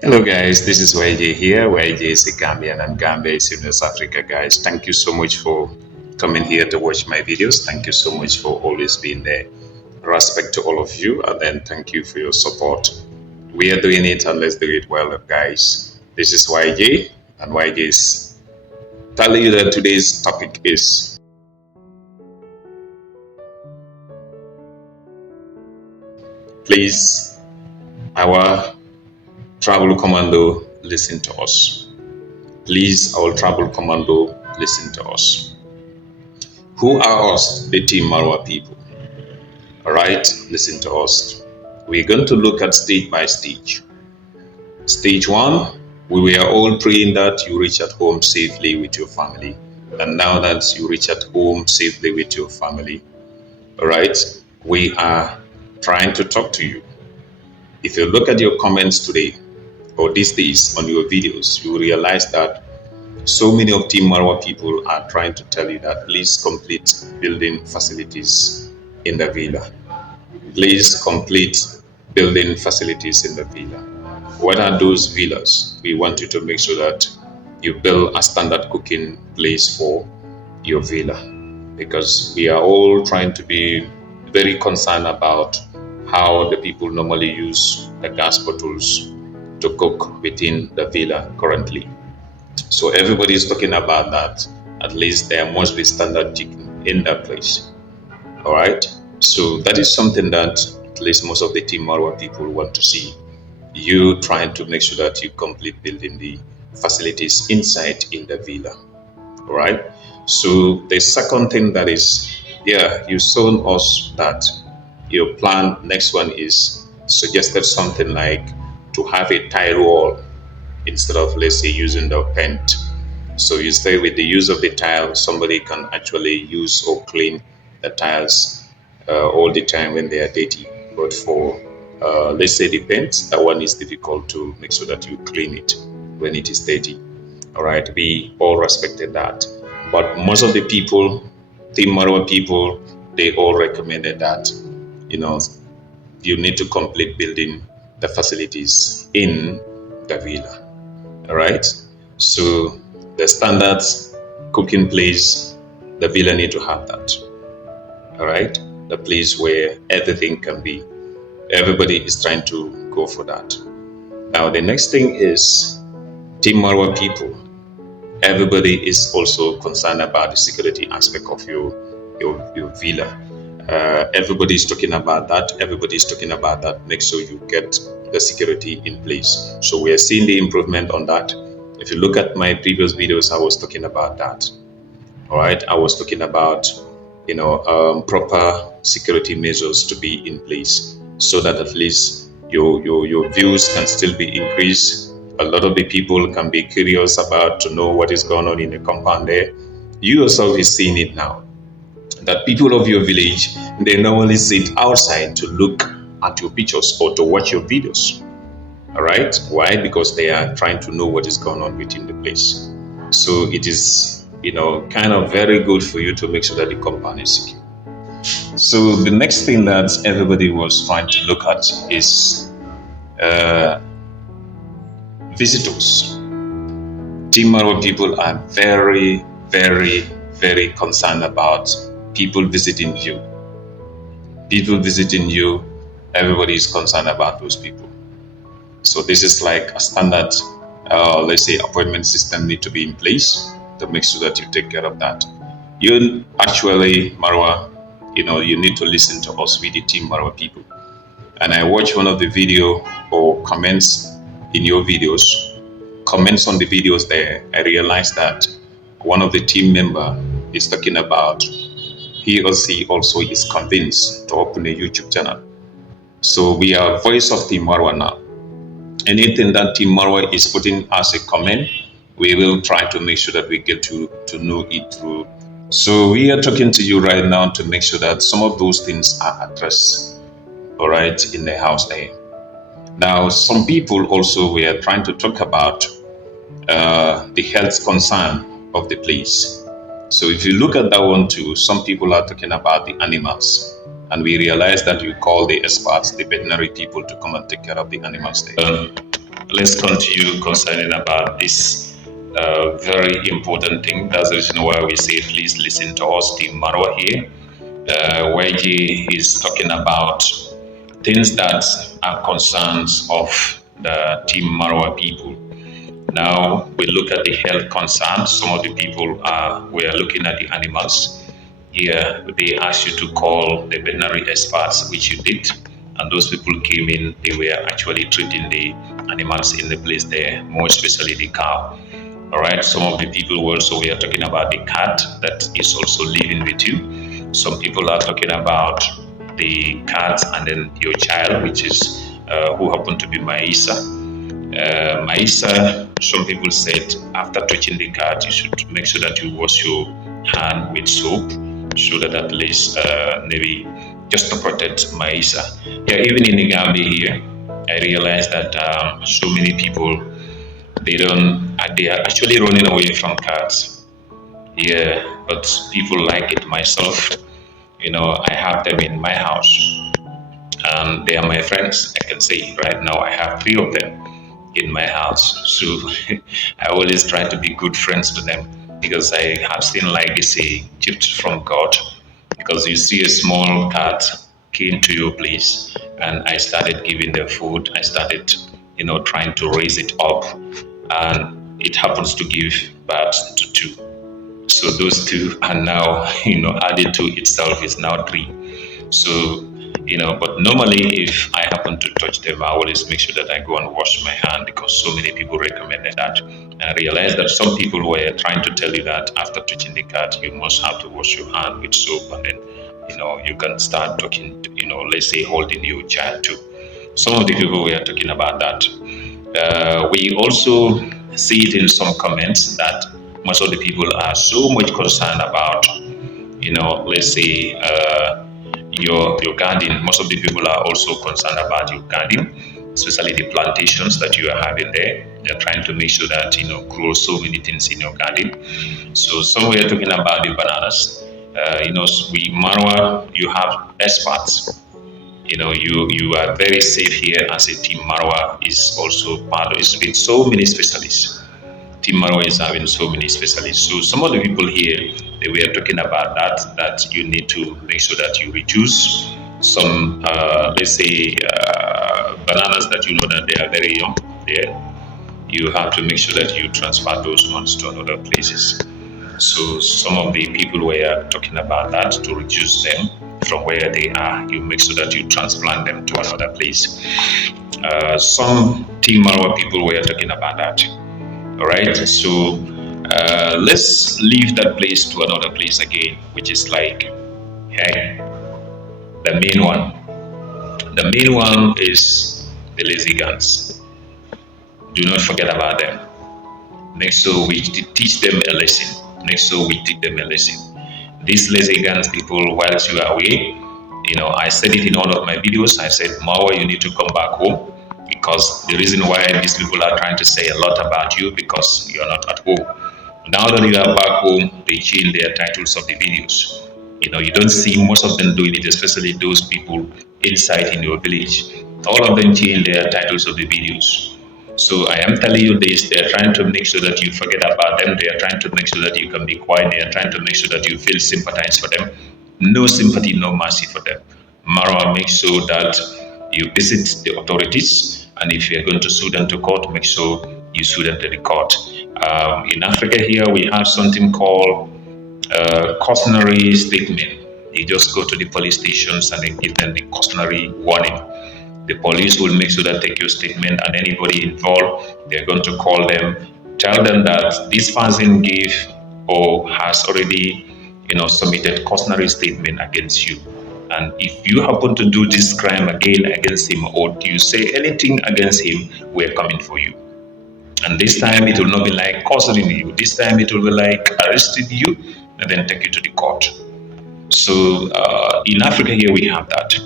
Hello guys, this is YJ here. YJ is a Gambian and Gambia is in West Africa, guys. Thank you so much for coming here to watch my videos. Thank you so much for always being there. Respect to all of you, and then thank you for your support. We are doing it and let's do it well, guys. This is YJ, and YJ is telling you that today's topic is please, our travel commando, listen to us. Please, our travel commando, listen to us. Who are us, the Team Marwa people? All right, listen to us. We're going to look at stage by stage. Stage one, we were all praying that you reach at home safely with your family. And now that you reach at home safely with your family, all right, we are trying to talk to you. If you look at your comments today or these days on your videos, you realize that so many of Team Marwa people are trying to tell you that please complete building facilities in the villa. Please complete building facilities in the villa. What are those villas? We want you to make sure that you build a standard cooking place for your villa because we are all trying to be very concerned about how the people normally use the gas bottles to cook within the villa currently. So everybody is talking about that. At least there must be standard chicken in that place. All right. So that is something that at least most of the Team Marwa people want to see. You trying to make sure that you complete building the facilities inside in the villa. All right. So the second thing that is, yeah, you shown us that your plan next one is suggested something like to have a tile wall instead of, let's say, using the paint. So you say with the use of the tile, somebody can actually use or clean the tiles all the time when they are dirty. But for, let's say, the paint, that one is difficult to make sure that you clean it when it is dirty. All right, we all respected that. But most of the people, Team Marwa people, they all recommended that, you know, you need to complete building the facilities in the villa. All right. So the standard cooking place, the villa need to have that. All right. The place where everything can be. Everybody is trying to go for that. Now the next thing is Team Marwa people. Everybody is also concerned about the security aspect of your villa. Everybody is talking about that. Everybody is talking about that. Make sure you get the security in place. So we are seeing the improvement on that. If you look at my previous videos, I was talking about that. All right, I was talking about proper security measures to be in place so that at least your views can still be increased. A lot of the people can be curious about to know what is going on in the compound there. You yourself is seeing it now that people of your village, they normally sit outside to look at your pictures or to watch your videos. All right, why? Because they are trying to know what is going on within the place. So it is kind of very good for you to make sure that the compound is secure. So the next thing that everybody was trying to look at is visitors. Team Marwa people are very, very, very concerned about people visiting you. People visiting you, everybody is concerned about those people. So this is like a standard, let's say, appointment system need to be in place to make sure that you take care of that. You actually, Marwa, you need to listen to us, with the Team Marwa people. And I watched one of the video or comments in your videos, comments on the videos there. I realized that one of the team member is talking about he or she also is convinced to open a YouTube channel. So we are voice of Team Marwa now. Anything that Team Marwa is putting as a comment, we will try to make sure that we get to know it through. So we are talking to you right now to make sure that some of those things are addressed, all right, in the house there. Now, some people also we are trying to talk about the health concern of the place. So if you look at that one too, some people are talking about the animals. And we realize that you call the experts, the veterinary people, to come and take care of the animals there. let's continue concerning about this very important thing. That's the reason why we say please listen to us, Team Marwa here. YG is talking about things that are concerns of the Team Marwa people. Now we look at the health concerns. Some of the people we are looking at the animals. Here they asked you to call the veterinary experts, which you did, and those people came in. They were actually treating the animals in the place there, more especially the cow. All right. Some of the people also we are talking about the cat that is also living with you. Some people are talking about the cat and then your child, which is who happened to be Maisa. Maisa, some people said after touching the cat, you should make sure that you wash your hand with soap so that at least maybe just to protect Maisa. Yeah, even in the Gambia here, I realized that so many people they are actually running away from cats. Yeah, but people like it. Myself, I have them in my house. They are my friends. I can say right now I have three of them in my house. So I always try to be good friends to them because I have seen like it's a gift from God. Because you see a small cat came to your place and I started giving them food. I started, trying to raise it up, and it happens to give birth to two. So those two are now, added to itself is now three. So, but normally if I happen to touch them, I always make sure that I go and wash my hand because so many people recommended that. And I realized that some people were trying to tell you that after touching the cat, you must have to wash your hand with soap and then, you can start talking, let's say holding your child too. Some of the people were talking about that. We also see it in some comments that most of the people are so much concerned about, let's say your garden. Most of the people are also concerned about your garden, especially the plantations that you are having there. They're trying to make sure that grow so many things in your garden. So some we are talking about the bananas. We Marwa, you have experts. You are very safe here as a team. Marwa is also part of it with so many specialists. Team Marwa is having so many specialists. So some of the people here, they were talking about that you need to make sure that you reduce some, let's say, bananas that you know that they are very young there. You have to make sure that you transfer those ones to other places. So some of the people were talking about that to reduce them from where they are. You make sure that you transplant them to another place. Some Team Marwa people were talking about that. All right, so let's leave that place to another place again, which is like, hey, the main one. The main one is the lazy guns. Do not forget about them. Make sure we teach them a lesson. Make sure we teach them a lesson. These lazy guns people, whilst you are away, I said it in one of my videos. I said, Marwa, you need to come back home because the reason why these people are trying to say a lot about you because you're not at home. Now that you are back home, they change their titles of the videos. You don't see most of them doing it, especially those people inside in your village. All of them change their titles of the videos. So I am telling you this, they are trying to make sure that you forget about them. They are trying to make sure that you can be quiet. They are trying to make sure that you feel sympathize for them. No sympathy, no mercy for them. Marwa, make sure that you visit the authorities, and if you are going to sue them to court, make sure you sue them to the court. In Africa here, we have something called cautionary statement. You just go to the police stations and then give them the cautionary warning. The police will make sure that take your statement, and anybody involved, they're going to call them, tell them that this person gave or has already, submitted cautionary statement against you. And if you happen to do this crime again against him, or do you say anything against him, we're coming for you. And this time it will not be like cautioning you. This time it will be like arresting you and then take you to the court. So in Africa here we have that.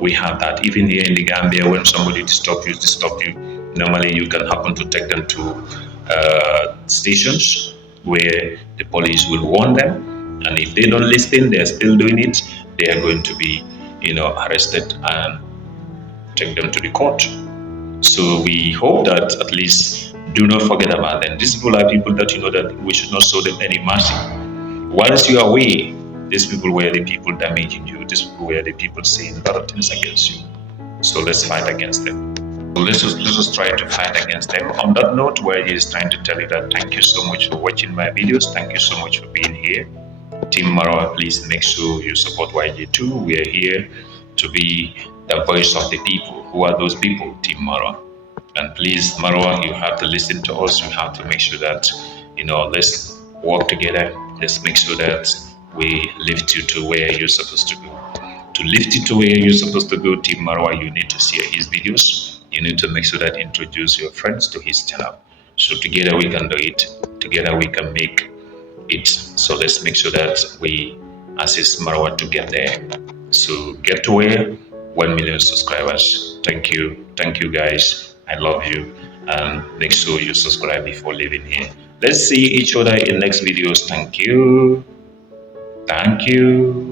We have that. Even here in the Gambia, when somebody disturb you, normally you can happen to take them to stations where the police will warn them. And if they don't listen, they're still doing it, they are going to be, arrested and take them to the court. So we hope that at least do not forget about them. These people are people that you know that we should not show them any mercy. Once you are away, these people were the people damaging you. These people were the people saying a lot of things against you. So let's fight against them. So let's just try to fight against them. On that note, where he is trying to tell you that thank you so much for watching my videos. Thank you so much for being here. Team Marwa, please make sure you support YG2. We are here to be the voice of the people. Who are those people? Team Marwa. And please, Marwa, you have to listen to us. You have to make sure that, let's work together. Let's make sure that we lift you to where you're supposed to go. To lift you to where you're supposed to go, Team Marwa, you need to share his videos. You need to make sure that introduce your friends to his channel. So together we can do it. Together we can make it. So let's make sure that we assist Marwa to get there. So get to where 1 million subscribers. Thank you. Thank you guys. I love you. And make sure you subscribe before leaving here. Let's see each other in next videos. Thank you. Thank you.